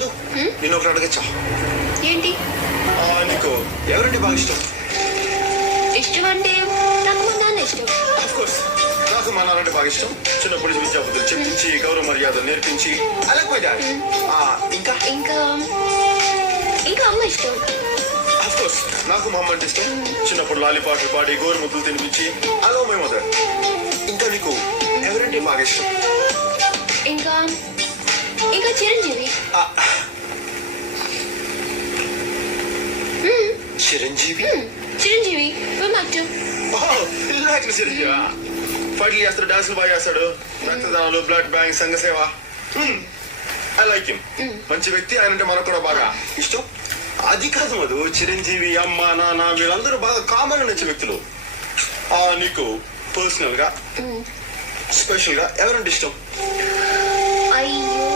వద్దు, నేను ఒకటి అడగచ్చా? ఏంటి? నీకు ఎవరంటే బాగా ఇష్టం? ఇష్టం అంటే నాకు మా నాన్న ఇష్టం. ఆఫ్ కోర్స్ నాకు మా నాన్నంటే బాగా ఇష్టం. చిన్నప్పటి నుంచి విద్యాబుద్ధులు చెప్పించి గౌరవ మర్యాద నేర్పించి అలా పోయాడు. ఇంకా ఇంకా ఇంకా అమ్మ ఇష్టం. ఆఫ్ కోర్స్ నాకు మా అమ్మ అంటే ఇష్టం. చిన్నప్పుడు లాలి పాటలు పాడి గోరు ముద్దలు తినిపించి అలా మై మదర్. ఇంకా నీకు ఎవరంటే బాగా ఇష్టం? ఇంకా ఇంకా చిరంజీవి. చిరంజీవి? Chiranjeevi film actor. చిరంజీవి ఫైట్లు చేస్తాడు, డాన్సులు బాగా చేస్తాడు, రక్తదానాలు, బ్లడ్ బ్యాంక్, సంఘ సేవ. I like him. మంచి వ్యక్తి. ఆయన అంటే మనకు కూడా బాగా ఇష్టం. అది కాదు మధు, చిరంజీవి అమ్మ నాన్న వీళ్ళందరూ బాగా కామన్ నచ్చే వ్యక్తులు. నీకు పర్సనల్ గా స్పెషల్ గా ఎవరంటే ఇష్టం? అయ్యో